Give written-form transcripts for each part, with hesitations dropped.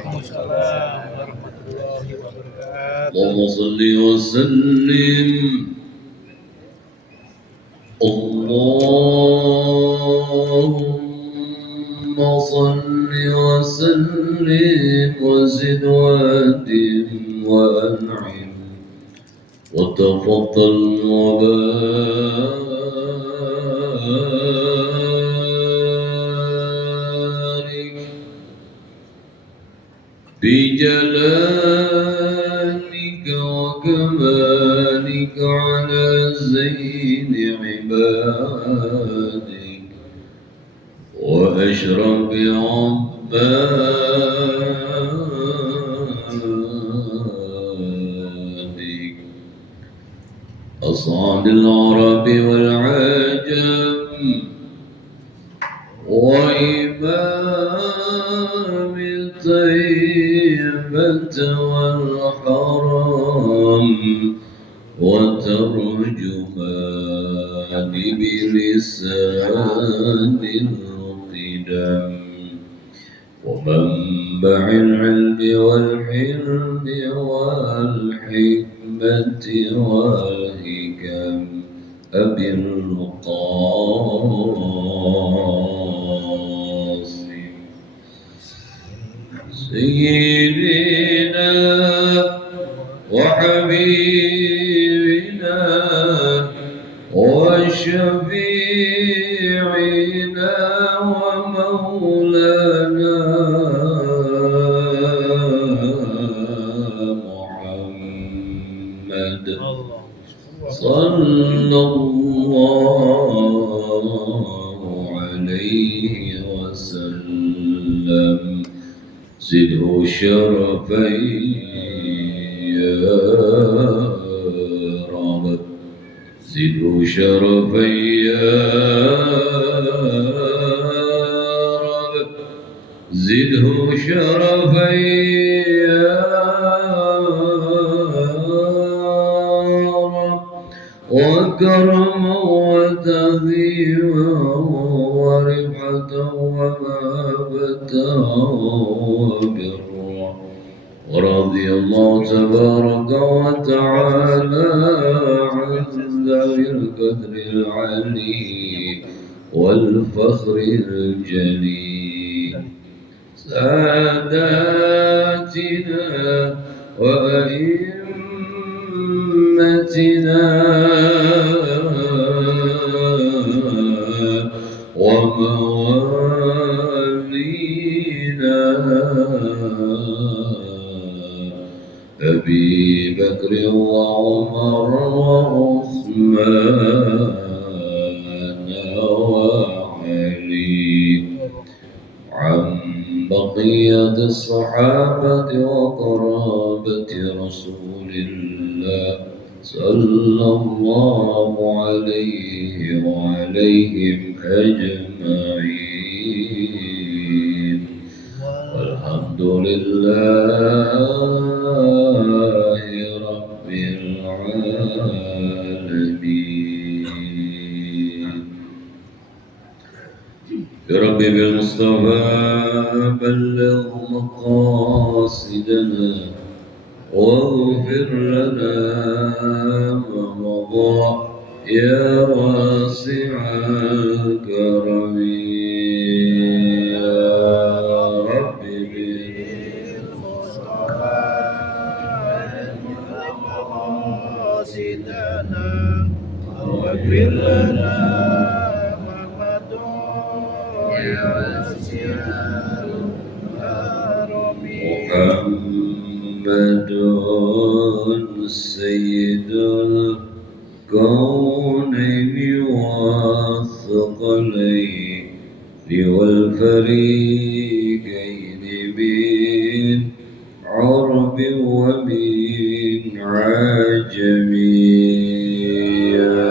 Waalaikumsalam warahmatullahi wabarakatuh. اللهم صل وسلم اللهم صل وسلم وزد وأدم وأنعم وتفضل وبارك بجلالك وكمالك على زين عبادك وأشرف عبادك أصحاب العرب والعجم وإمام الطيبة والحرم وترجمان بلسان القدم ومنبع العلم والحلم والحكمة والحكم أبي القاسم سيدنا وحبيبنا وشفيعنا ومولانا محمد صلى الله عليه وسلم زده شرفا يا رب زده شرفا يا رب زده شرفا يا رب وكرما وتعظيما ورفعة ومهابة وبرا ورضي الله تبارك وتعالى عن ذوي القدر العلي والفخر الجليل ساداتنا وأئمتنا وموالينا أبي بكر وعمر وعثمان وعلي عن بقية الصحابة وقرابة رسول الله صلى الله عليه وعليهم أجمعين والحمد لله رب العالمين يا ربي بالمصطفى بلغ مقاصدنا واغفر لنا ما مضى يا واسع الكرم يا رب بالمصطفى بلغ مقاصدنا واغفر لنا ما مضى يا واسع الكرم محمد سيد الكونين والثقلين والفريقين من عرب ومن عجم يا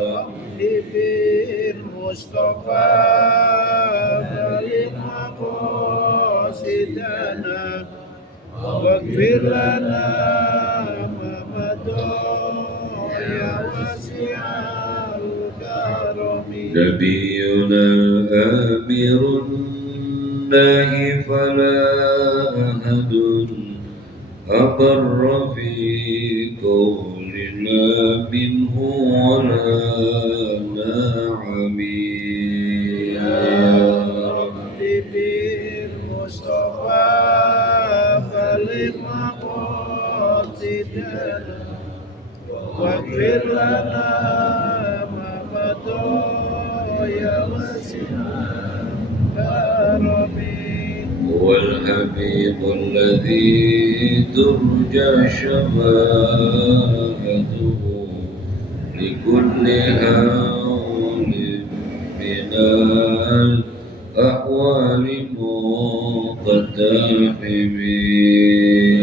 ربي بالمصطفى بلغ مقاصدنا واغفر لنا ما مضى يا واسع الكرم نبينا آمر الله فلا أحد أبر في قولنا منه ولا نعمي يا ربي بالمصطفى بلغ مقاصدنا واغفر لنا ما مضى يا واسع كرمي. هو الحبيب الذي ترجى شفاعته لكل هول من الأحوال مقتحم.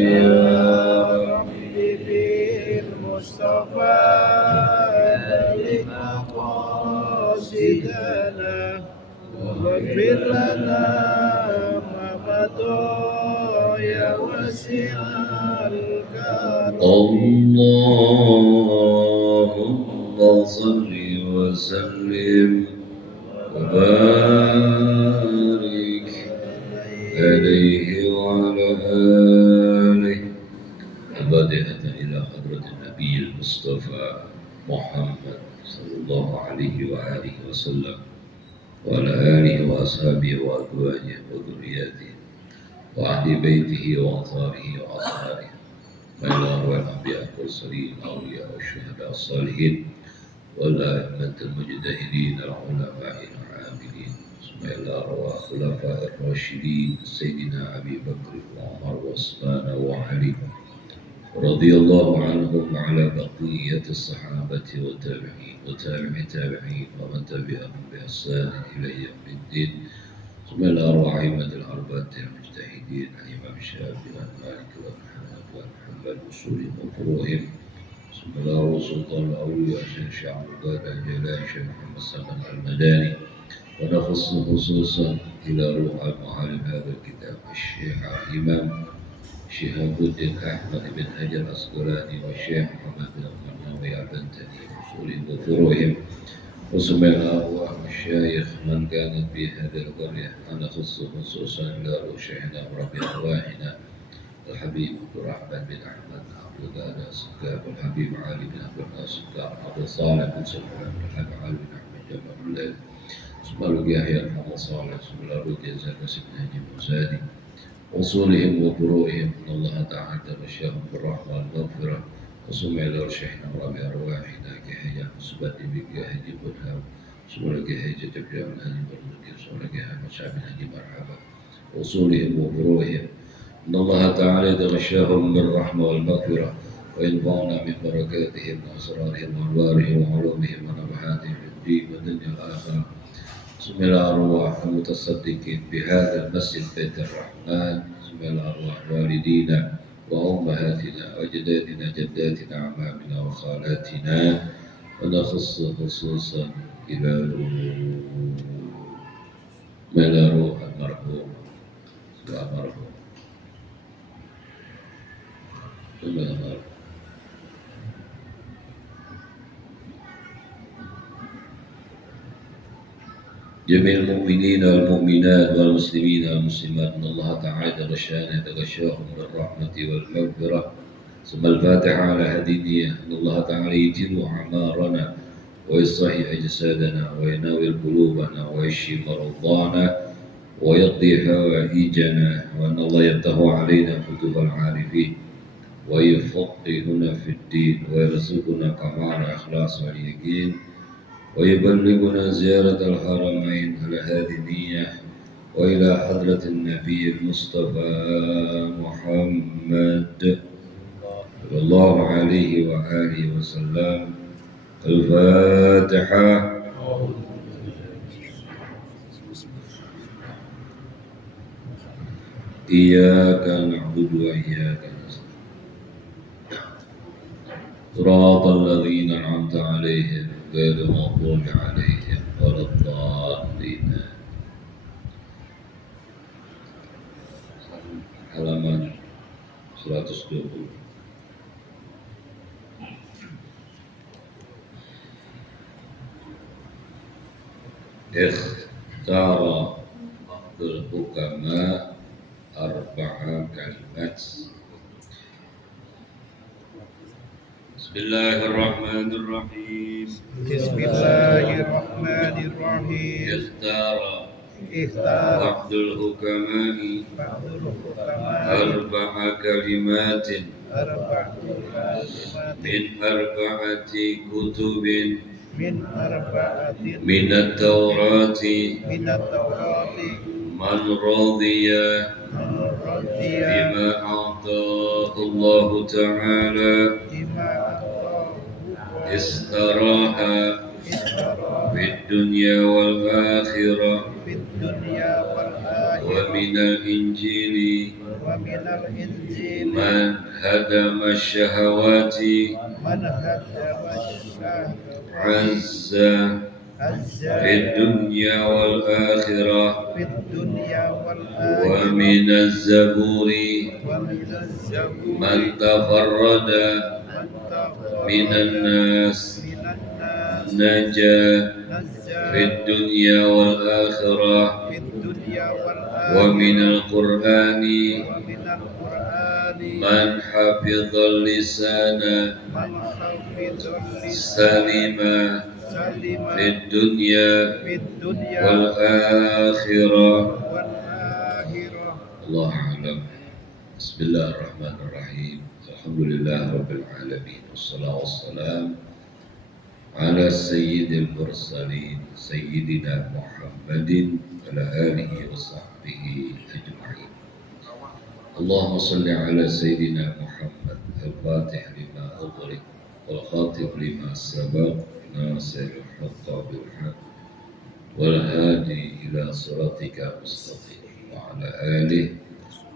يا ربي بالمصطفى بلغ مقاصدنا واغفر لنا ما مضى يا واسع الكرم. اللهم صل وسلم وبارك عليه وعلى آله. بدأت إلى حضرة النبي المصطفى محمد صلى الله عليه وآله وسلم وعلى آله وأصحابه وأزواجه وذرياته وأهل بيته وأنصاره وأصحابه وإلى أرواح الأنبياء والمرسلين الأولياء والشهداء الصالحين والأئمة المجتهدين العلماء العاملين ثم إلى أرواح الخلفاء الراشدين سيدنا أبي بكر وعمر وعثمان وعلي رضي الله عنهم وعلى بقية الصحابة والتابعين وتابع التابعين ومن تبعهم بإحسان إلى يوم الدين ثم إلى أرواح أئمة الأربعة المجتهدين الإمام الشافعي ومالك وأحمد وحنبل وأصولهم وفروعهم ثم إلى أرواح سلطان الأولياء شيخ شعب القادة الجيلاني شيخ محمد سلمان المداني ونخص خصوصا إلى روح المعالم هذا الكتاب الشيخ الإمام شهاب الدين أحمد بن حجر العسقلاني والشيخ محمد بن المنوي البنتني وأصولهم وفروعهم وثم إلى أرواح المشايخ من كانت في هذه القرية ونخص خصوصا إلى روح شيخنا وربي أرواحنا الحبيب عبد الرحمن بن أحمد عبد الغالي السكاب والحبيب علي بن عبد الله السكاب عبد الصالح بن سلمان الحبيب علي بن أحمد جمع الليل ثم رقي يحيى محمد صالح ثم رقي زكس بن هجيم وزادي وصولهم وفروعهم إن الله تعالى غشاهم بالرحمة والمغفرة وسمع له شيخنا ربي أرواحنا كحيا مصبت بك هدي بنها ثم لك هيجة تبجع من هذه البرزق ثم لك مشعب من هذه مرحبا وصولهم وفروعهم إن الله تعالى غشاهم بالرحمة والمغفرة وينفعنا من بركاتهم وأسرارهم وأنوارهم وعلومهم ونفحاتهم في الدين والدنيا والآخرة ثم إلى أرواح المتصدقين بهذا المسجد بيت الرحمن ثم إلى أرواح والدينا وأمهاتنا وأجدادنا جداتنا أعمامنا وخالاتنا ونخص خصوصا إلى روح المرحوم ومرحوم ثم إلى المرحوم جميع المؤمنين والمؤمنات والمسلمين والمسلمات إن الله تعالى غشانا تغشاهم بالرحمة والمغفرة ثم الفاتحة على هدينا إن الله تعالى يجل أعمارنا ويصحي أجسادنا ويناول قلوبنا ويشفي مرضانا ويقضي حوائجنا وأن الله يفتح علينا فتوح العارفين ويفقهنا في الدين ويرزقنا كمال الإخلاص واليقين ويبلغنا زيارة الحرمين على هذه النية وإلى حضرة النبي المصطفى محمد صلى الله عليه وآله وسلم. الفاتحة. إياك نعبد وإياك نستعين صراط الذين أنعمت عليهم غير المغضوب عليهم ولا الضالين. halaman 120. اختار بعض hukama arba'a kalimat. Bismillahirrahmanirrahim. Bismillahirrahmanirrahim. Ikhtara ba'dul hukama'i ba'dul hukama arba'a kalimatin arba'atul kalimatin min arba'ati kutubin min arba'atin min at-taurati minat taurati man radiya radiya bima a'tahu Allah ta'ala bima istaraha istara fid dunya wal akhirah fid dunya wal wa akhirah minal injili wa minal injil man hadama syahawati man hadama syahwat azza azza fid dunya wal akhirah fid dunya wal wa akhirah minaz zaburi wa minaz zabur man tafarrada man taqwa minan nas minan nas naja nazza fid dunya wal akhirah fid dunya wal wa akhirah minal qur'ani wa minal qur'ani man hafizal lisana man hafidhul lisan salima salima fid dunya fid dunya wal akhirah. wal akhirah. Allah a'lam. Bismillahirrahmanirrahim. Alhamdulillah rabbil alamin. Wassalatu wassalamu ala sayyidil mursalin sayyidina Muhammadin ala alihi wa sahbihi ajma'in. Allahumma salli ala sayyidina Muhammad al-fatih lima ughliq wal khatib lima sabaq nasirul haqqa bil haqq wal hadi ila siratika mustaqim wa ala alihi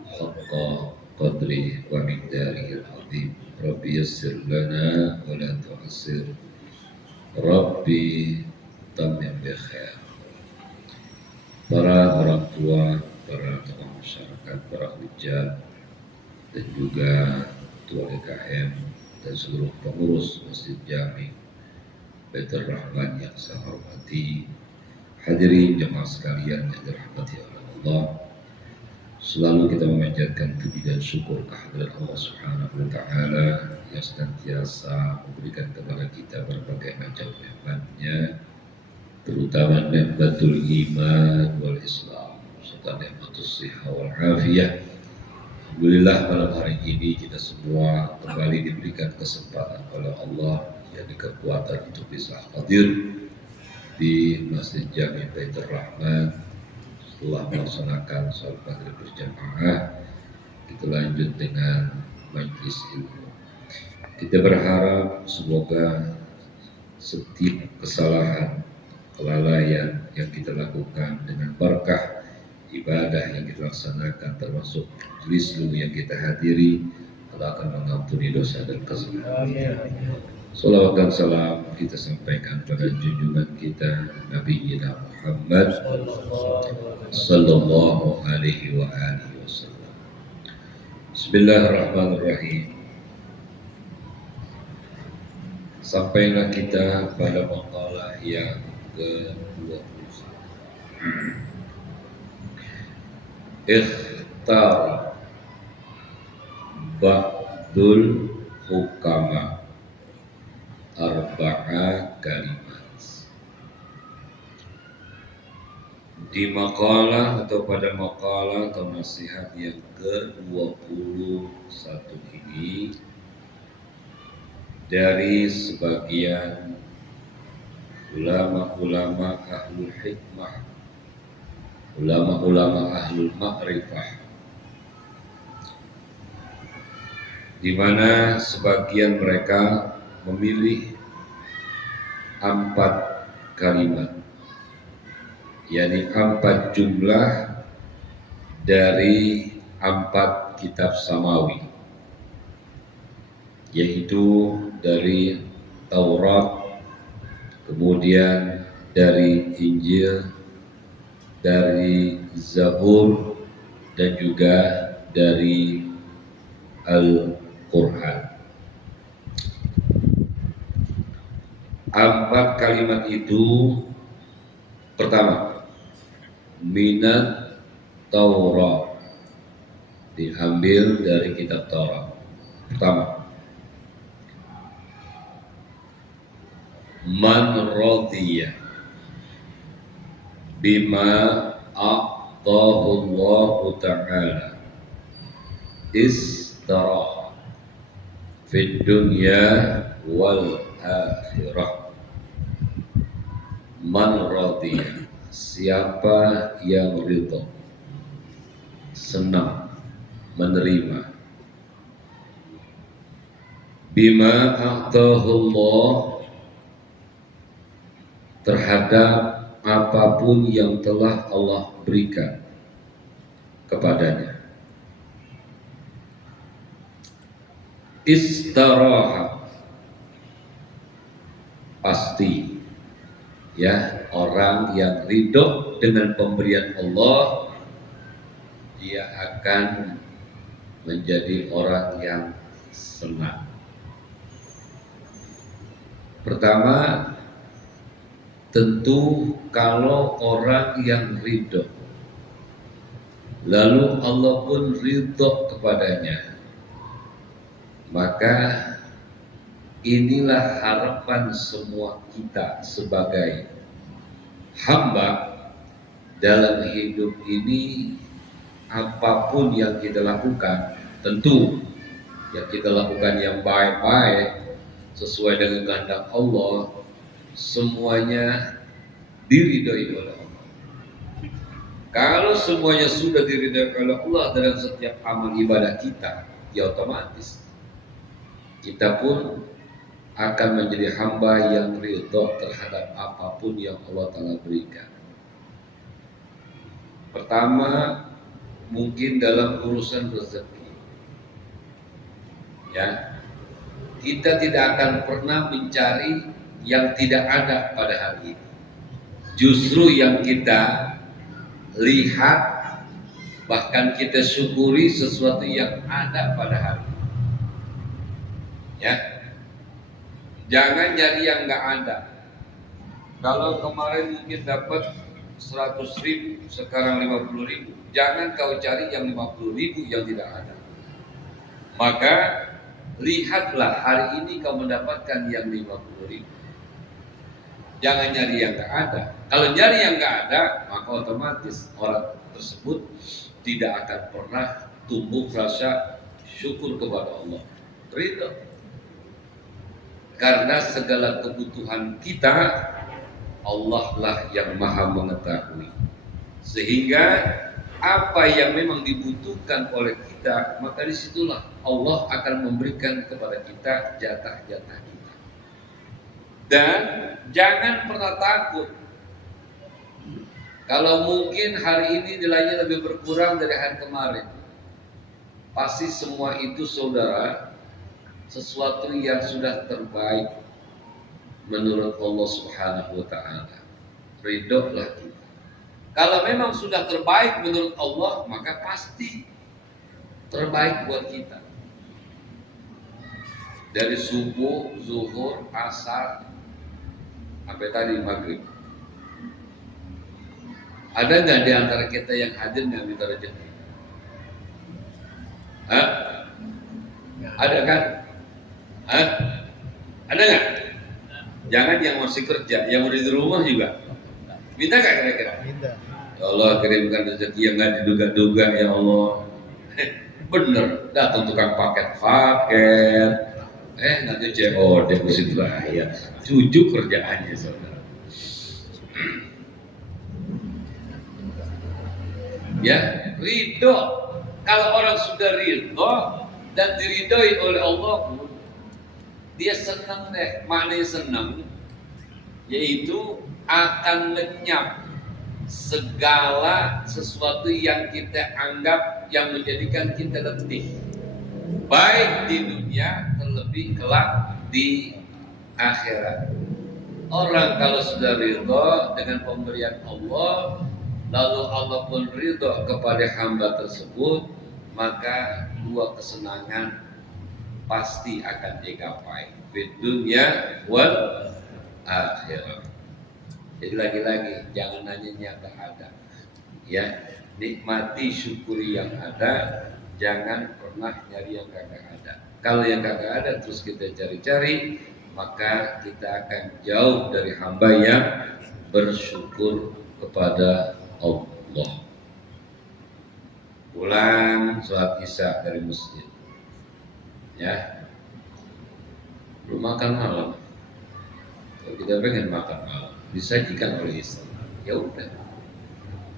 haqqa qadri wa miqdarihi al-azim. Rabbi yassir lana wa la tu'assir, Rabbi tamim bi khair. Para orang tua, para tokoh masyarakat, para hujat, dan juga ketua DKM dan seluruh pengurus Masjid Jami Baitur Rahman yang saya hormati, hadirin jemaah sekalian yang dirahmati oleh Allah. Selalu kita memanjatkan puji dan syukur kehadirat Allah Subhanahu wa taala yang senantiasa memberikan kepada kita berbagai macam nikmat-Nya, terutama nikmatul iman wal Islam serta nikmatul shihah wal afiyah. Alhamdulillah malam hari ini kita semua kembali diberikan kesempatan oleh Allah, yakni kekuatan untuk bisa hadir di Masjid Jami Baitur Rahman. Setelah melaksanakan salat maghrib berjamaah, kita lanjut dengan majlis ilmu. Kita berharap semoga setiap kesalahan, kelalaian yang kita lakukan dengan berkah ibadah yang kita laksanakan, termasuk majlis ilmu yang kita hadiri, Allah akan mengampuni dosa dan kesalahan. Salawat dan salam kita sampaikan pada junjungan kita Nabi Muhammad sallallahu alaihi wa alihi wasallam. Bismillahirrahmanirrahim. Sampailah kita pada maqalah yang ke-20. Ikhtar ba'dul hukama arba'a kalimat. Di makalah atau pada makalah atau nasihat yang ke-21 ini, dari sebagian ulama-ulama ahlul hikmah, ulama-ulama ahlul ma'rifah, di mana sebagian mereka memilih 4 kalimat, yakni 4 jumlah dari 4 kitab samawi, yaitu dari Taurat, kemudian dari Injil, dari Zabur, dan juga dari Al-Quran. 4 kalimat itu, pertama, minat Taurat, diambil dari kitab Taurat. Pertama, man radhiya bima a'tahu Allah ta'ala istara fid dunya wal akhirah. Man radhiya, siapa yang ridho, senang, menerima bima a'tahu Allah, terhadap apapun yang telah Allah berikan kepadanya. Istaraha, pasti ya, orang yang ridho dengan pemberian Allah, dia akan menjadi orang yang senang. Pertama, tentu kalau orang yang ridho, lalu Allah pun ridho kepadanya, maka inilah harapan semua kita sebagai hamba dalam hidup ini. Apapun yang kita lakukan, tentu yang kita lakukan yang baik-baik sesuai dengan kehendak Allah, semuanya diridhoi oleh Allah. Kalau semuanya sudah diridhoi oleh Allah dalam setiap amal ibadah kita, ya otomatis kita pun akan menjadi hamba yang ridho terhadap apapun yang Allah Ta'ala berikan. Pertama, mungkin dalam urusan rezeki, ya, kita tidak akan pernah mencari yang tidak ada pada hari ini. Justru yang kita lihat, bahkan kita syukuri sesuatu yang ada pada hari ini. Ya, jangan nyari yang nggak ada. Kalau kemarin mungkin dapat 100.000, sekarang 50.000, jangan kau cari yang 50.000 yang tidak ada. Maka lihatlah hari ini kau mendapatkan yang 50.000. Jangan nyari yang nggak ada. Kalau nyari yang nggak ada, maka otomatis orang tersebut tidak akan pernah tumbuh rasa syukur kepada Allah. Ridho. Karena segala kebutuhan kita, Allah lah yang maha mengetahui. Sehingga apa yang memang dibutuhkan oleh kita, maka disitulah Allah akan memberikan kepada kita jatah-jatah kita. Dan jangan pernah takut kalau mungkin hari ini nilainya lebih berkurang dari hari kemarin. Pasti semua itu saudara sesuatu yang sudah terbaik menurut Allah Subhanahu wa ta'ala. Ridholah kita. Kalau memang sudah terbaik menurut Allah, maka pasti terbaik buat kita. Dari subuh, zuhur, asar, sampai tadi maghrib. Ada nggak di antara kita yang hadir nggak minta rezeki? Hah? Ada kan? Hah? Ada nggak? Jangan yang masih kerja, yang udah di rumah juga. Minta nggak kira-kira? Minta. Ya Allah, kirimkan rezeki yang nggak diduga-duga ya Allah. Bener, datang tukang paket. Nanti COD deposit bayar. Cucu kerjaannya saudara. Ya, ridho. Kalau orang sudah ridho dan diridhoi oleh Allah, dia senang deh. Maknanya senang, yaitu akan lenyap segala sesuatu yang kita anggap yang menjadikan kita letih, baik di dunia terlebih kelak di akhirat. Orang kalau sudah ridho dengan pemberian Allah, lalu Allah pun ridho kepada hamba tersebut, maka dua kesenangan pasti akan digapai di dunia wal akhirat. Jadi lagi-lagi jangan nanya nggak ada, ya. nikmati, syukuri yang ada, jangan pernah nyari yang kagak ada. Kalau yang kagak ada terus kita cari-cari, maka kita akan jauh dari hamba yang bersyukur kepada Allah. Pulang sholat isya dari masjid, ya, belum makan malam. Kalau kita pengen makan malam, disajikan oleh istri, ya udah,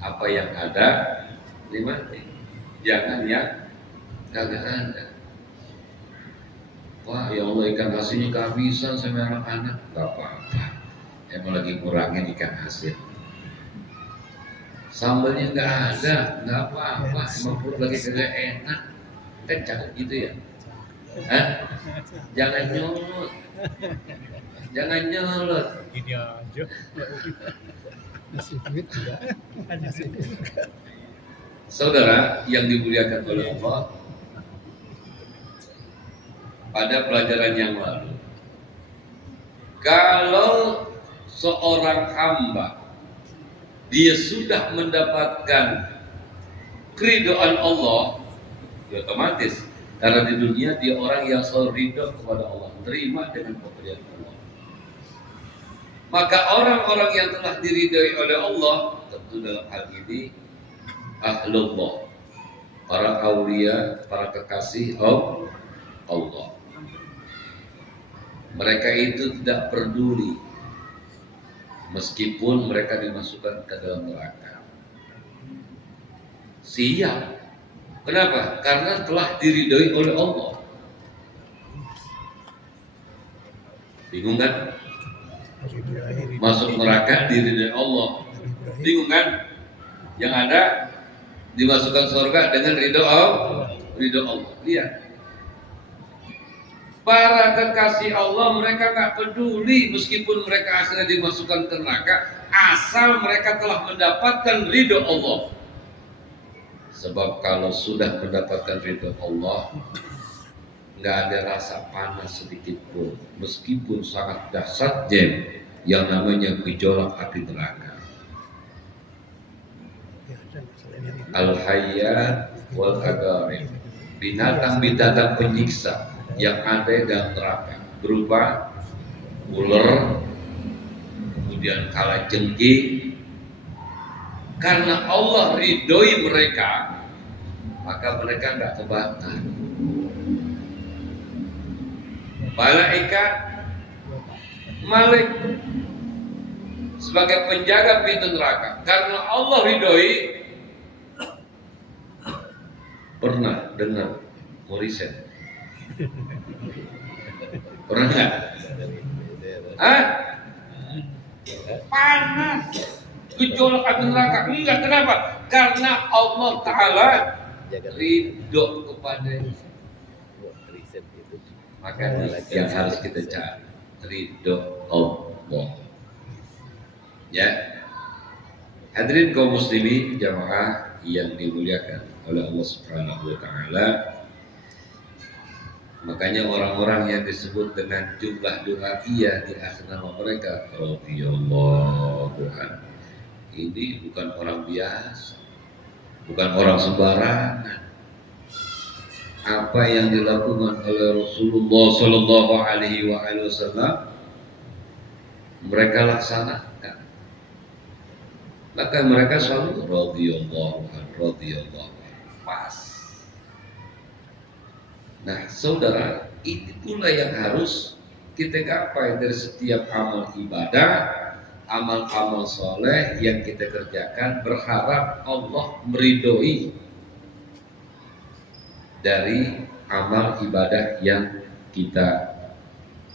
apa yang ada nikmati, jangan yang kagak ada. Wah, ya Allah, ikan asinnya kehabisan sama anak-anak, gak apa-apa, emang lagi kurangin ikan asin. Sambalnya nggak ada, nggak apa-apa, emang perut lagi kagak enak, kan cakep gitu ya. Hah? Jangan nyolot, jangan nyolot. Ini aja. Nasi duit juga. Nasi duit juga. Saudara yang dimuliakan oleh Allah, pada pelajaran yang lalu, kalau seorang hamba dia sudah mendapatkan keridhaan Allah, ya otomatis karena di dunia dia orang yang selalu ridho kepada Allah, terima dengan pemberian Allah. Maka orang-orang yang telah diridhai oleh Allah, tentu dalam hal ini ahlullah, para aulia, para kekasih Allah. Mereka itu tidak peduli meskipun mereka dimasukkan ke dalam neraka. Siap. Kenapa? Karena telah diridhoi oleh Allah. Bingung kan? Masuk neraka diridhoi Allah. Bingung kan? Yang ada dimasukkan surga dengan ridho Allah. Lihat. Para kekasih Allah, mereka gak peduli meskipun mereka akhirnya dimasukkan ke neraka, asal mereka telah mendapatkan ridho Allah. Sebab kalau sudah mendapatkan ridho Allah, gak ada rasa panas sedikit pun, meskipun sangat dahsyat yang namanya gejolak api neraka. Al-Hayyat wal-Agharib, binatang-binatang penyiksa yang ada dalam neraka berupa ular, kemudian kalajengking. Karena Allah ridhoi mereka, maka mereka nggak kebakar. Malik sebagai penjaga pintu neraka, karena Allah ridhoi. Pernah dengar Morrison? Pernah nggak? Panas, gejolak api neraka. Enggak, kenapa? Karena Allah Ta'ala ridho kepada. Maka yang harus kita cari ridho Allah. Ya, hadirin kaum muslimin jamaah yang dimuliakan oleh Allah Subhanahu wa Ta'ala. Makanya orang-orang yang disebut dengan jumlah du'aiyah di akhir nama mereka radhiyallahu anhu, ini bukan orang biasa, bukan orang sembarangan. Apa yang dilakukan oleh Rasulullah Sallallahu Alaihi Wasallam mereka laksanakan. Maka mereka selalu radhiyallahu anhu, pas. Nah, saudara, ini pula yang harus kita gapai dari setiap amal ibadah, amal-amal soleh yang kita kerjakan, berharap Allah meridhoi dari amal ibadah yang kita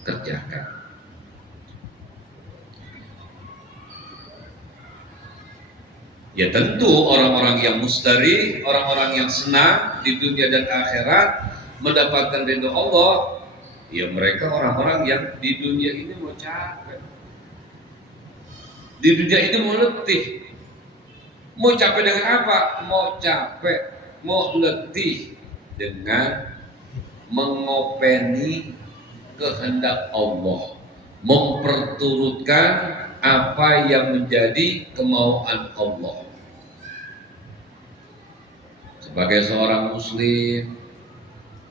kerjakan. Ya tentu orang-orang yang mustari, orang-orang yang senang di dunia dan akhirat mendapatkan ridho Allah, ya mereka orang-orang yang di dunia ini mau capek, di dunia ini mau letih. Mau capek dengan apa? Mau capek, mau letih dengan mengopeni kehendak Allah, memperturutkan apa yang menjadi kemauan Allah. sebagai seorang muslim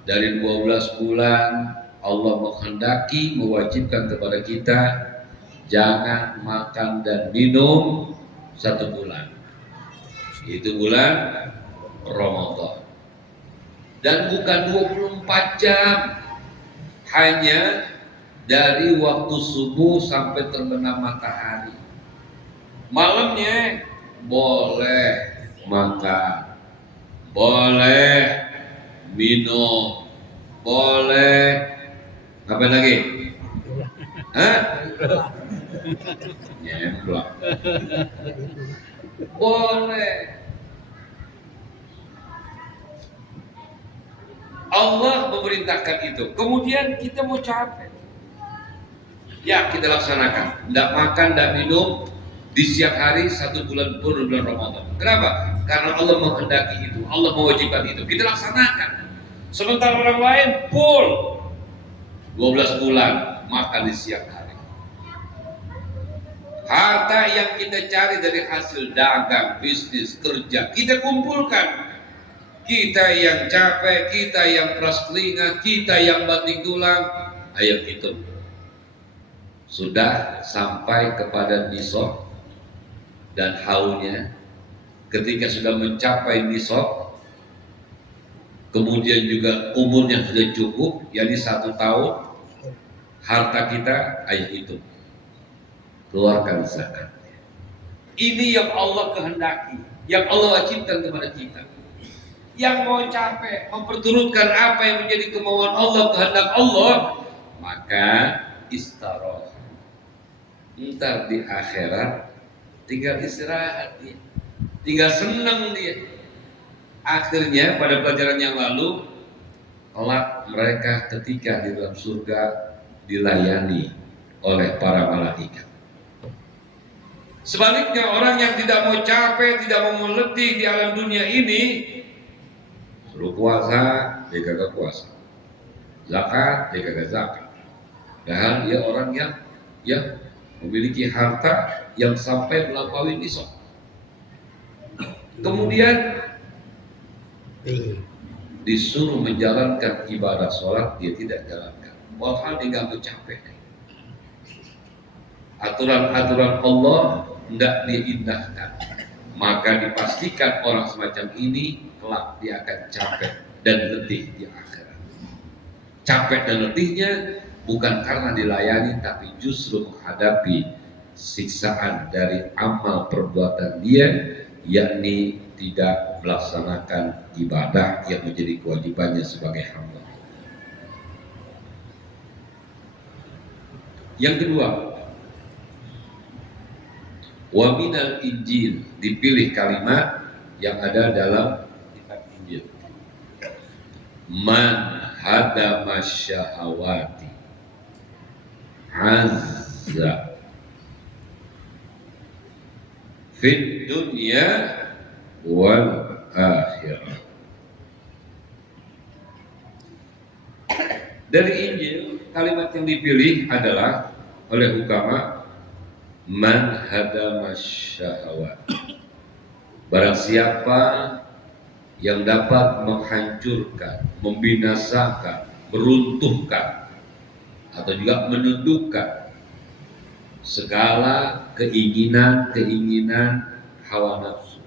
dari 12 bulan Allah menghendaki mewajibkan kepada kita jangan makan dan minum 1 bulan. Itu bulan Ramadan. Dan bukan 24 jam, hanya dari waktu subuh sampai terbenam matahari. Malamnya boleh makan, boleh minum, boleh apa lagi? Hah? Nyemplak. Boleh. Allah memerintahkan itu. Kemudian kita mau capek, ya kita laksanakan. Tidak makan, tidak minum di siang hari 1 bulan pun bulan Ramadan. Kenapa? Karena Allah menghendaki itu, Allah mewajibkan itu. Kita laksanakan. Sementara orang lain full 12 bulan makan di siang hari. Harta yang kita cari dari hasil dagang, bisnis, kerja, kita kumpulkan. Kita yang capek, kita yang keras telinga, kita yang banting tulang, ayo hitung. Sudah sampai kepada nisab dan haulnya. Ketika sudah mencapai nisab, kemudian juga umurnya sudah cukup, yakni 1 tahun, harta kita, ayo hitung. Keluarkan zakat. Ini yang Allah kehendaki, yang Allah wajibkan kepada kita. Yang mau capek memperturutkan apa yang menjadi kemauan Allah, kehendak Allah, maka istirahat. Ntar di akhirat tinggal istirahat dia, tinggal senang dia. Akhirnya pada pelajaran yang lalu, kelak mereka ketika di dalam surga dilayani oleh para malaikat. Sebaliknya orang yang tidak mau capek, tidak mau letih di alam dunia ini, suruh puasa, dia kagak puasa. Zakat, dia kagak zakat. Padahal dia orang yang memiliki harta yang sampai melampaui nisab. Kemudian disuruh menjalankan ibadah sholat, dia tidak jalankan. Walhal dia gak capek. Aturan-aturan Allah tidak diindahkan. Maka dipastikan orang semacam ini kelak dia akan capek dan letih di akhirat. Capek dan letihnya bukan karena dilayani, tapi justru menghadapi siksaan dari amal perbuatan dia, yakni tidak melaksanakan ibadah yang menjadi kewajibannya sebagai hamba. Yang kedua, wa minal Injil, dipilih kalimat yang ada dalam kitab Injil. Man hadama syahawati azza fid dunya wal akhirah. Dari Injil, kalimat yang dipilih adalah oleh ukama man hadama syahawat. Barang siapa yang dapat menghancurkan, membinasakan, meruntuhkan atau juga menundukkan segala keinginan-keinginan hawa nafsu,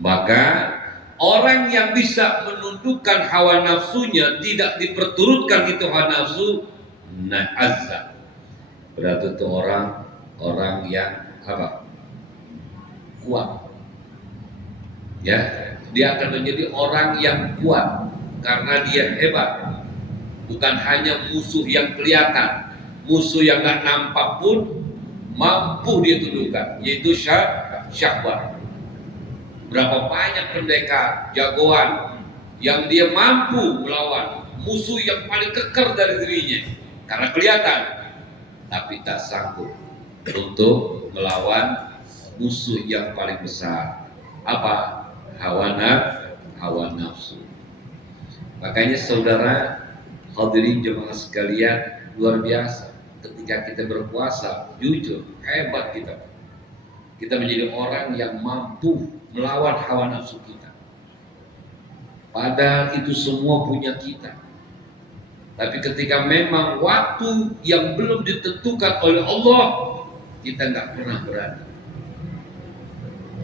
maka orang yang bisa menundukkan hawa nafsunya, tidak diperturutkan itu hawa nafsu, azza, berarti itu orang yang apa? Kuat. Ya, dia akan menjadi orang yang kuat karena dia hebat. Bukan hanya musuh yang kelihatan, musuh yang nggak nampak pun mampu dia tundukkan, yaitu syahwat. Berapa banyak pendekar jagoan yang dia mampu melawan musuh yang paling kekar dari dirinya karena kelihatan, tapi tak sanggup untuk melawan musuh yang paling besar. Apa? Hawa nafsu. Makanya saudara hadirin jemaah sekalian, luar biasa ketika kita berpuasa, jujur hebat kita. Kita menjadi orang yang mampu melawan hawa nafsu kita. Padahal itu semua punya kita. Tapi ketika memang waktu yang belum ditentukan oleh Allah, kita nggak pernah berani.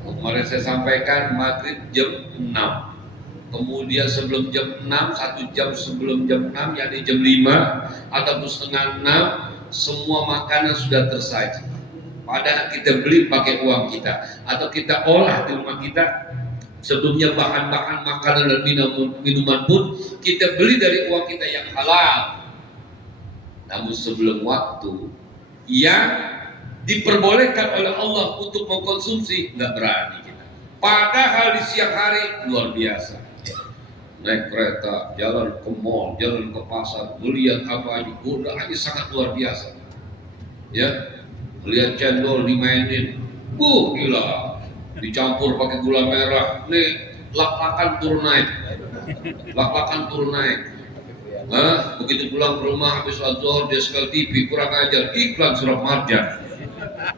Kemarin saya sampaikan maghrib jam 6. Kemudian sebelum jam 6, 1 jam sebelum jam 6, yakni jam 5 ataupun setengah 6, semua makanan sudah tersaji. Padahal kita beli pakai uang kita atau kita olah di rumah kita. Sebelumnya bahan-bahan makanan dan minuman pun kita beli dari uang kita yang halal. Namun sebelum waktu yang diperbolehkan oleh Allah untuk mengkonsumsi, nggak berani kita. Padahal di siang hari luar biasa. Naik kereta, jalan ke mall, jalan ke pasar, melihat apa aja, godaannya sangat luar biasa. Ya, melihat cendol dimainin, gila. Dicampur pakai gula merah, nih lak-lakan turun naik, begitu pulang ke rumah habis azhar dia sekali TV kurang ajar, iklan surat marjan,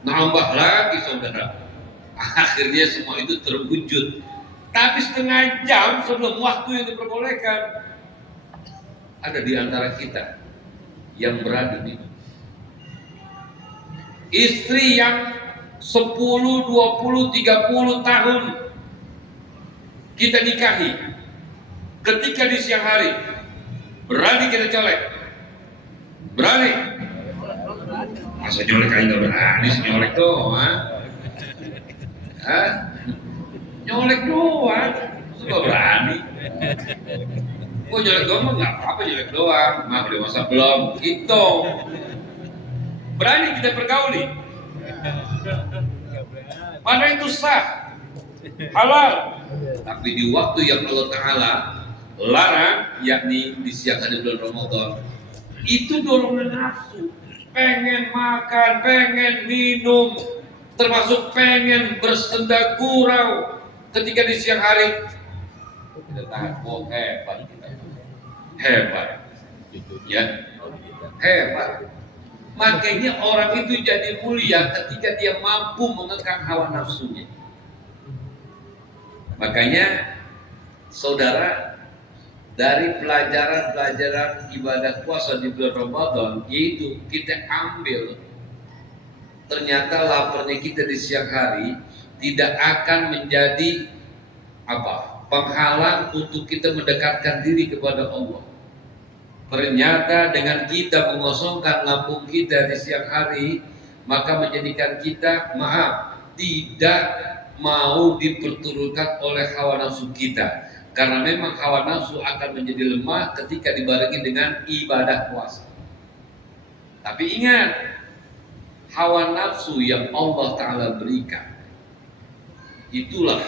nambah lagi saudara. Akhirnya semua itu terwujud. Tapi setengah jam sebelum waktu yang diperbolehkan, ada di antara kita yang berani minum. Istri yang 10, 20, 30 tahun kita nikahi, ketika di siang hari berani kita colek, berani. Masa nyolek aja nggak berani, nyolek doang, nyolek doang, nggak berani. Kok nyolek doang mah nggak apa-apa, nyolek doang, mah udah masa belum, gitu. Berani kita pergauli. Mana itu sah, halal. Tapi di waktu yang Allah Ta'ala larang, yakni di siang hari bulan Ramadan, itu dorongan nafsu, pengen makan, pengen minum, termasuk pengen bersenda gurau ketika di siang hari. Kita tahan, oh hebat kita, hebat, ya, hebat. Makanya orang itu jadi mulia ketika dia mampu mengekang hawa nafsunya. Makanya saudara, dari pelajaran ibadah puasa di bulan Ramadan, yaitu kita ambil ternyata laparnya kita di siang hari tidak akan menjadi penghalang untuk kita mendekatkan diri kepada Allah. Ternyata dengan kita mengosongkan lambung kita di siang hari, maka menjadikan kita tidak mau diperturutkan oleh hawa nafsu kita. Karena memang hawa nafsu akan menjadi lemah ketika dibarengi dengan ibadah puasa. Tapi ingat, hawa nafsu yang Allah Ta'ala berikan, itulah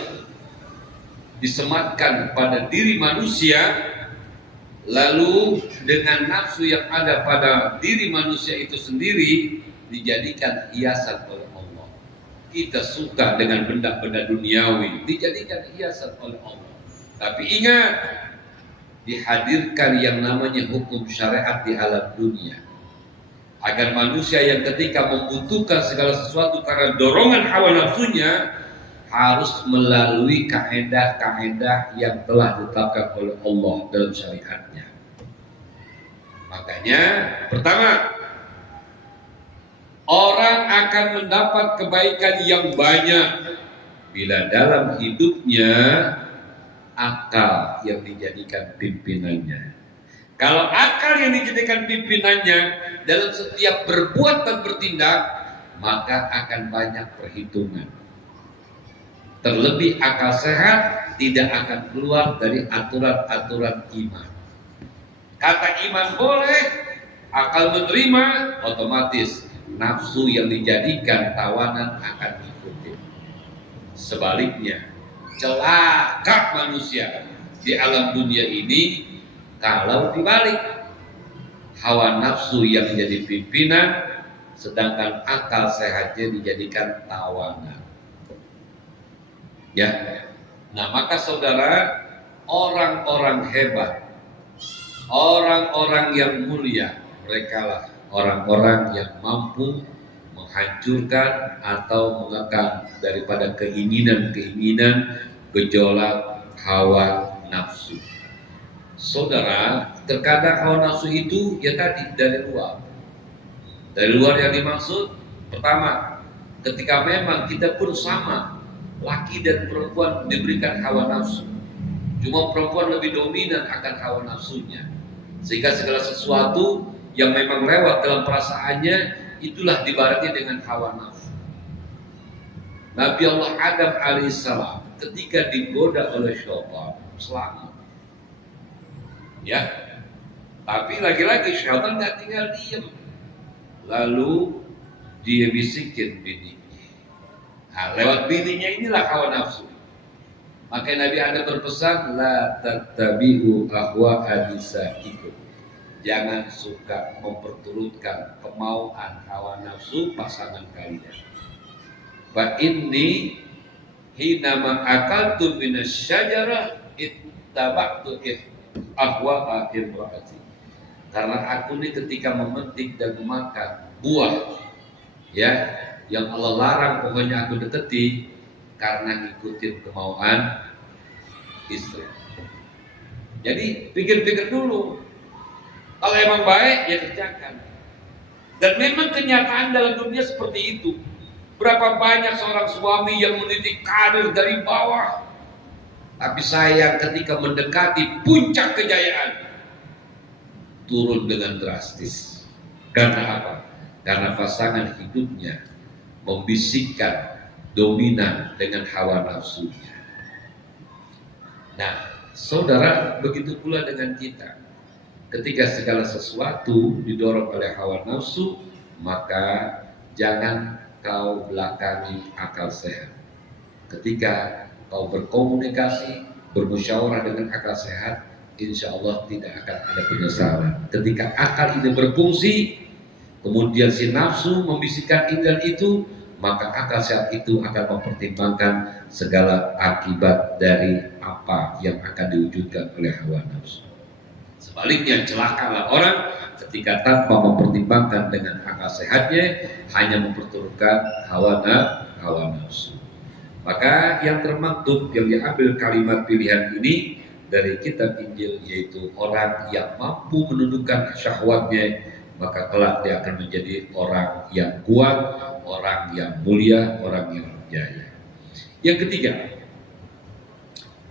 disematkan pada diri manusia. Lalu dengan nafsu yang ada pada diri manusia itu sendiri dijadikan hiasan oleh Allah. Kita suka dengan benda-benda duniawi, dijadikan hiasan oleh Allah. Tapi ingat, dihadirkan yang namanya hukum syariat di alam dunia, agar manusia yang ketika membutuhkan segala sesuatu karena dorongan hawa nafsunya harus melalui kaedah-kaedah yang telah ditetapkan oleh Allah dalam syariatnya. Makanya pertama, orang akan mendapat kebaikan yang banyak bila dalam hidupnya akal yang dijadikan pimpinannya. Kalau akal yang dijadikan pimpinannya dalam setiap berbuat dan bertindak, maka akan banyak perhitungan. Terlebih akal sehat tidak akan keluar dari aturan-aturan iman. Kata iman boleh, akal menerima, otomatis nafsu yang dijadikan tawanan akan ikuti. Sebaliknya, celaka manusia di alam dunia ini kalau dibalik, hawa nafsu yang menjadi pimpinan, sedangkan akal sehatnya dijadikan tawanan. Ya, nah maka saudara, orang-orang hebat, orang-orang yang mulia, mereka lah orang-orang yang mampu menghancurkan atau mengekang daripada keinginan-keinginan gejolak hawa nafsu. Saudara, terkadang hawa nafsu itu ya tadi dari luar. Dari luar yang dimaksud, pertama, ketika memang kita pun sama, laki dan perempuan diberikan hawa nafsu. Cuma perempuan lebih dominan akan hawa nafsunya. Sehingga segala sesuatu yang memang lewat dalam perasaannya, itulah dibarengi dengan hawa nafsu. Nabi Allah Adam alaihissalam ketika digoda oleh syaitan, selamat. Ya, tapi lagi-lagi syaitan tidak tinggal diam. Lalu dia bisikin bininya. Nah, lewat bininya inilah hawa nafsu. Maka Nabi Adam berpesan, la tattabi'u ahwa'a nisaikum. Jangan suka memperturutkan kemauan hawa nafsu pasangan kalian. Fa inni hina akaltu minasyajarah ittaba'tu ahwa'a imraati. Karena aku ini ketika memetik dan memakan buah ya yang Allah larang, pokoknya aku deketi karena ngikutin kemauan istri. Jadi pikir-pikir dulu. Kalau emang baik ya kerjakan. Dan memang kenyataan dalam dunia seperti itu. Berapa banyak seorang suami yang meniti karir dari bawah, tapi sayang ketika mendekati puncak kejayaan turun dengan drastis. Karena apa? Karena pasangan hidupnya membisikkan dominan dengan hawa nafsunya. Nah, saudara, begitu pula dengan kita. Ketika segala sesuatu didorong oleh hawa nafsu, maka jangan kau belakangi akal sehat. Ketika kau berkomunikasi, bermusyawarah dengan akal sehat, insya Allah tidak akan ada penyesalan. Ketika akal ini berfungsi, kemudian si nafsu membisikkan ini dan itu, maka akal sehat itu akan mempertimbangkan segala akibat dari apa yang akan diwujudkan oleh hawa nafsu. Sebaliknya, celakalah orang ketika tanpa mempertimbangkan dengan akal sehatnya, hanya memperturutkan hawa nafsu. Maka yang termaktub yang diambil kalimat pilihan ini dari kitab Injil, yaitu orang yang mampu menundukkan syahwatnya, maka kelak dia akan menjadi orang yang kuat, orang yang mulia, orang yang jaya. Yang ketiga,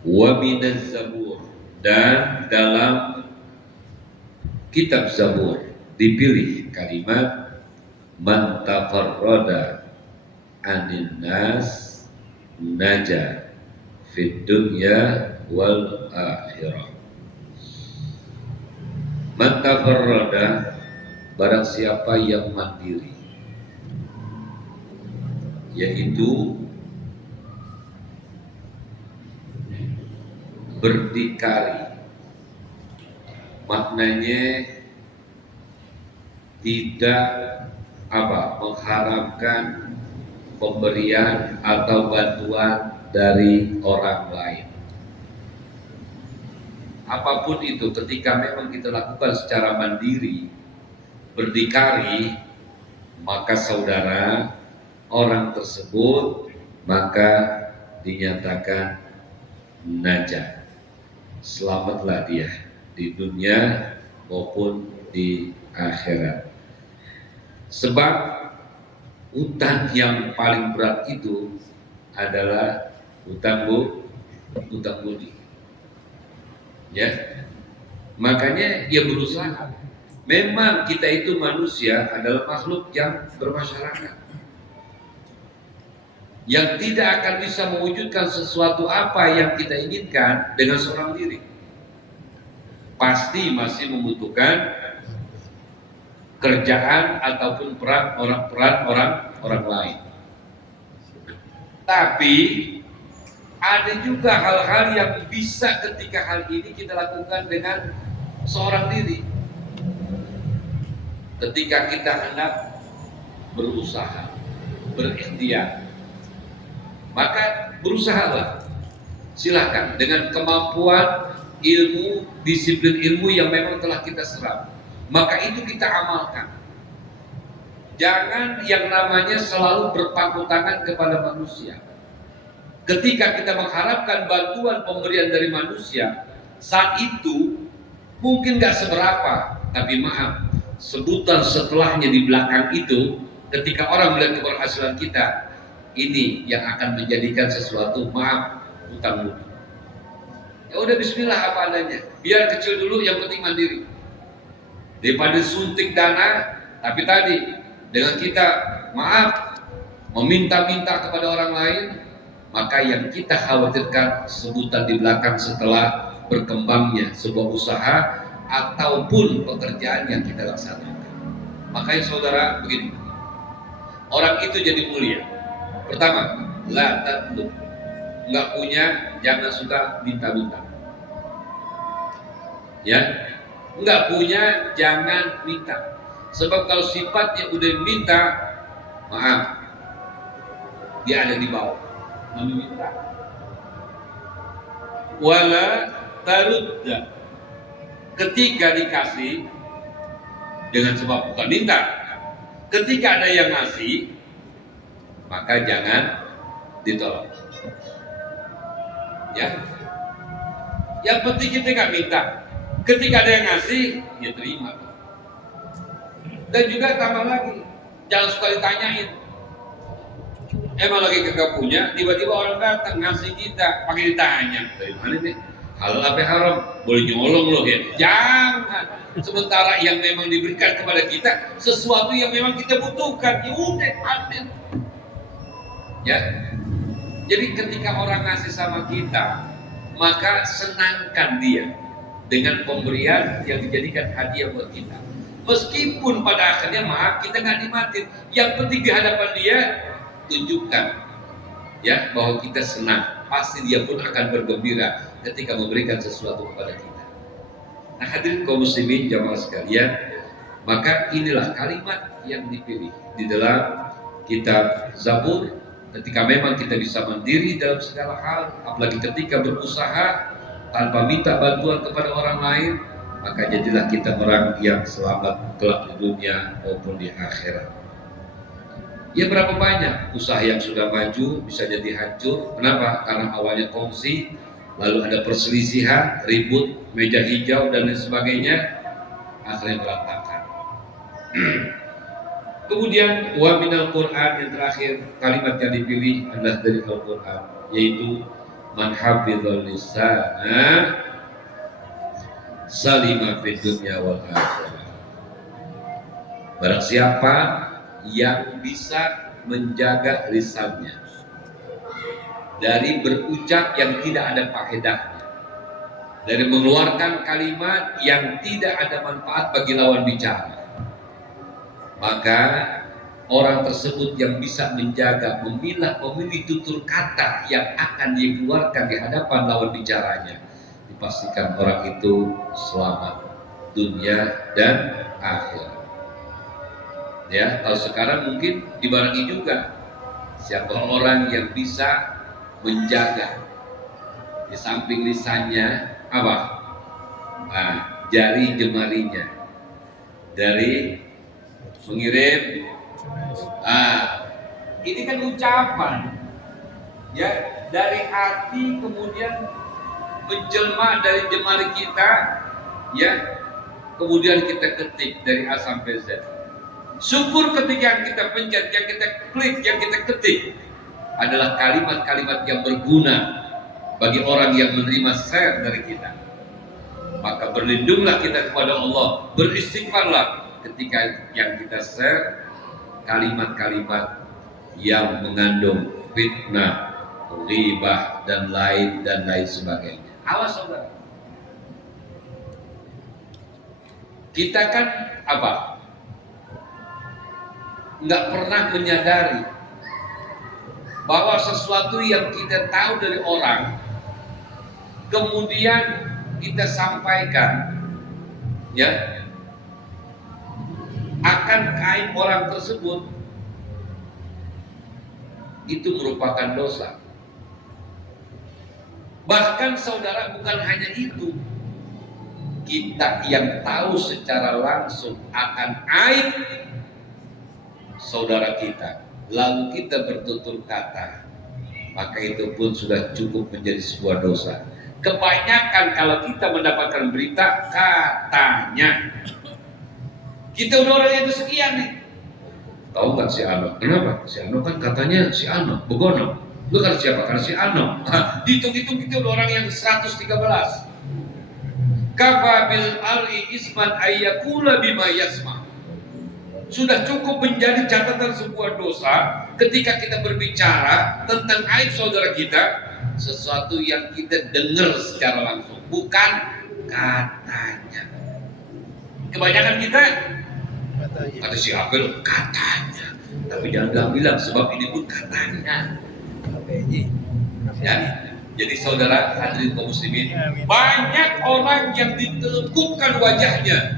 wa minaz zabur, dan dalam kitab Zabur dipilih kalimat man tafarrada anin nas naja fid dunya wal akhirah. Man tafarrada, barang siapa yang mandiri, yaitu berdikari. Maknanya tidak mengharapkan pemberian atau bantuan dari orang lain. Apapun itu, ketika memang kita lakukan secara mandiri, berdikari, maka saudara, orang tersebut maka dinyatakan najah, selamatlah dia di dunia maupun di akhirat. Sebab utang yang paling berat itu adalah utang budi. Ya, makanya dia berusaha. Memang kita itu manusia adalah makhluk yang bermasyarakat, yang tidak akan bisa mewujudkan sesuatu apa yang kita inginkan dengan seorang diri. Pasti masih membutuhkan kerjaan ataupun peran orang lain. Tapi ada juga hal-hal yang bisa ketika hal ini kita lakukan dengan seorang diri. Ketika kita hendak berusaha, berikhtiar, maka berusahalah. Silakan dengan kemampuan ilmu, disiplin ilmu yang memang telah kita serap, maka itu kita amalkan. jangan yang namanya selalu berpangku tangan kepada manusia. Ketika kita mengharapkan bantuan pemberian dari manusia, saat itu mungkin gak seberapa, tapi maaf, sebutan setelahnya di belakang itu, ketika orang melihat keberhasilan kita, ini yang akan menjadikan sesuatu, maaf, hutang budi. Ya udah bismillah apa adanya, biar kecil dulu, yang penting mandiri. Daripada suntik dana, tapi tadi dengan kita maaf meminta-minta kepada orang lain, maka yang kita khawatirkan sebutan di belakang setelah berkembangnya sebuah usaha ataupun pekerjaan yang kita laksanakan. Makanya saudara begini, orang itu jadi mulia. Pertama, la tatlub, nggak punya, jangan suka minta-minta. Ya, nggak punya, jangan minta. Sebab kalau sifatnya udah minta, maaf, dia ada di bawah, meminta. Wala tarudda, ketika dikasih dengan sebab bukan minta, ketika ada yang ngasih, maka jangan ditolak. Ya, yang penting kita nggak minta. Ketika ada yang ngasih, ya terima. Dan juga tambah lagi, jangan suka ditanyain. Emang lagi kagak punya, tiba-tiba orang datang ngasih kita, pakai ditanya, dari mana nih? Halal apa haram? Boleh nyolong loh ya? Jangan. Sementara yang memang diberikan kepada kita sesuatu yang memang kita butuhkan, ya udah ambil. Ya. Jadi ketika orang ngasih sama kita, maka senangkan dia dengan pemberian yang dijadikan hadiah buat kita. Meskipun pada akhirnya maaf kita nggak nikmatin, yang penting di hadapan dia tunjukkan ya bahwa kita senang. Pasti dia pun akan bergembira ketika memberikan sesuatu kepada kita. Nah hadirin kaum muslimin jamaah sekalian, maka inilah kalimat yang dipilih di dalam kitab Zabur. Ketika memang kita bisa mandiri dalam segala hal, apalagi ketika berusaha tanpa minta bantuan kepada orang lain, maka jadilah kita orang yang selamat kelak di dunia maupun di akhirat. Ya berapa banyak usaha yang sudah maju bisa jadi hancur. Kenapa? Karena awalnya kongsi, lalu ada perselisihan, ribut, meja hijau dan lain sebagainya, akhirnya berantakan. Kemudian wa minal Quran, yang terakhir kalimat yang dipilih adalah dari Al-Quran, yaitu man hafizal lisana salima fid dunya wal akhirah. Barang siapa yang bisa menjaga lisannya dari berucap yang tidak ada faedahnya, dari mengeluarkan kalimat yang tidak ada manfaat bagi lawan bicara, maka orang tersebut yang bisa menjaga, memilih tutur kata yang akan dikeluarkan di hadapan lawan bicaranya, dipastikan orang itu selamat dunia dan akhirat. Ya, kalau sekarang mungkin dibarengi juga siapa orang yang bisa menjaga di samping lisannya apa? Nah, jari jemarinya dari mengirim. Ini kan ucapan ya dari hati kemudian menjelma dari jemari kita ya, kemudian kita ketik dari A sampai Z. Syukur ketika kita pencet, yang kita klik, yang kita ketik adalah kalimat-kalimat yang berguna bagi orang yang menerima share dari kita. Maka berlindunglah kita kepada Allah, beristighfarlah ketika yang kita share kalimat-kalimat yang mengandung fitnah, ghibah dan lain sebagainya. Awas saudara. Kita kan apa? Nggak pernah menyadari bahwa sesuatu yang kita tahu dari orang kemudian kita sampaikan ya akan kain orang tersebut, itu merupakan dosa. Bahkan saudara, bukan hanya itu, kita yang tahu secara langsung akan aib saudara kita, lalu kita bertutur kata, maka itu pun sudah cukup menjadi sebuah dosa. Kebanyakan kalau kita mendapatkan berita katanya, kita udah orang yang kesekian nih. Tahu nggak si Ano? Kenapa? Si Ano kan katanya si Ano, begono. Lu kan siapa? Karena si Ano. Dihitung-hitung kita udah orang yang 113. Kafa bil al'i isman ayyakula bima yasma. Sudah cukup menjadi catatan sebuah dosa ketika kita berbicara tentang aib saudara kita, sesuatu yang kita dengar secara langsung, bukan katanya. Kebanyakan kita kata si Abel katanya, tapi jangan bilang sebab ini pun katanya. Ya, jadi saudara hadirin kaum muslimin, banyak orang yang ditelekupkan wajahnya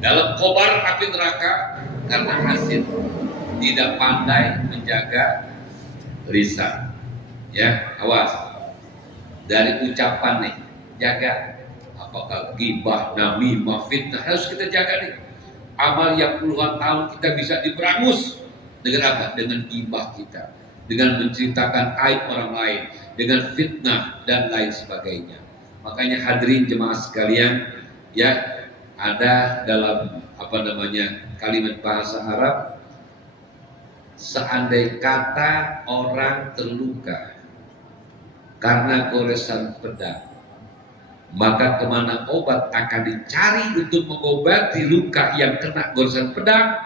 dalam kobar api neraka karena hasil tidak pandai menjaga lisan. Ya, awas dari ucapan nih, jaga. Apakah ghibah, namimah, fitnah, harus kita jaga nih. Amal yang puluhan tahun kita bisa diberangus dengan apa? Dengan ghibah kita, dengan menceritakan aib orang lain, dengan fitnah dan lain sebagainya. Makanya hadirin jemaah sekalian, ya, ada dalam kalimat bahasa Arab, seandai kata orang terluka karena goresan pedang, maka kemana obat akan dicari untuk mengobati luka yang kena goresan pedang,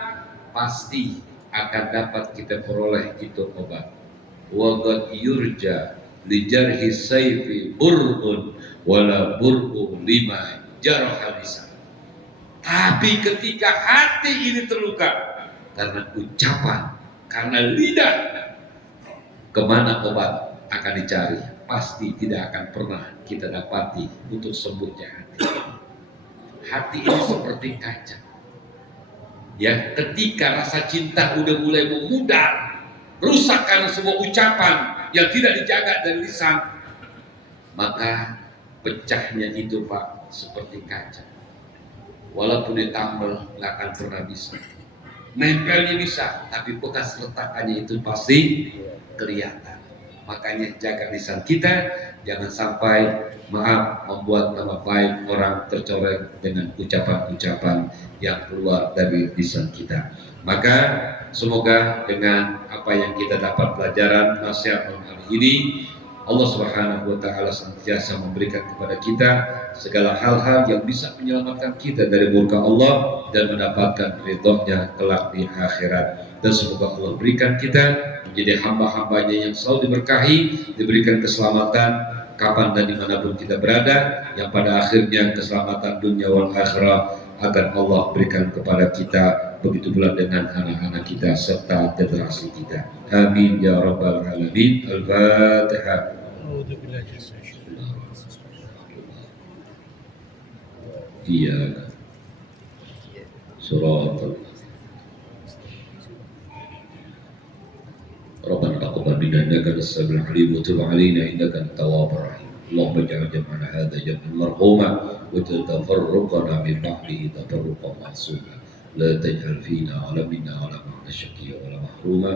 pasti akan dapat kita peroleh itu obat. Wa qad yurja li jarhi sayfi bur'un wala bur'u lima jarha lisan. Tapi ketika hati ini terluka karena ucapan, karena lidah, kemana obat akan dicari? Pasti tidak akan pernah kita dapati untuk sembuhnya hati. Hati ini seperti kaca. Ya, ketika rasa cinta udah mulai memudar, rusak karena sebuah ucapan yang tidak dijaga dari lisan, maka pecahnya itu Pak seperti kaca. Walaupun ditambal nggak akan pernah bisa. Nempelnya bisa, tapi bekas retakannya itu pasti kelihatan. Makanya jaga lisan kita, jangan sampai membuat nama baik orang tercoreng dengan ucapan-ucapan yang keluar dari lisan kita. Maka semoga dengan apa yang kita dapat pelajaran nasihat hari ini, Allah Subhanahu wa taala senantiasa memberikan kepada kita segala hal-hal yang bisa menyelamatkan kita dari murka Allah dan mendapatkan ridhonya kelak di akhirat. Dan semoga Allah berikan kita menjadi hamba-hambanya yang selalu diberkahi, diberikan keselamatan kapan dan dimanapun kita berada, yang pada akhirnya keselamatan dunia wal akhirah akan Allah berikan kepada kita, begitu pula dengan anak-anak kita serta generasi kita. Amin ya rabbal alamin. Al-Fatihah. Iya, surat Rabbana taqabbal minna innaka antas samiul alim wa tub alaina innaka antat tawwabur rahim. Allahumma ij'al jam'ana hadha jam'an marhuma wa tafarraqana min ba'dihi tafarruqan ma'suma. La taj'al fina wa la minna wa la ma'na shaqiyya wa la mahruma.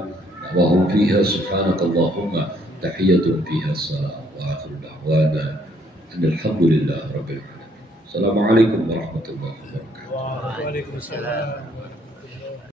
Wa hum fiha subhanakallahumma tahiyyatun fiha salam wa akhiru da'wana alhamdulillahi rabbil alamin. Assalamualaikum warahmatullahi wabarakatuh. Waalaikumsalam.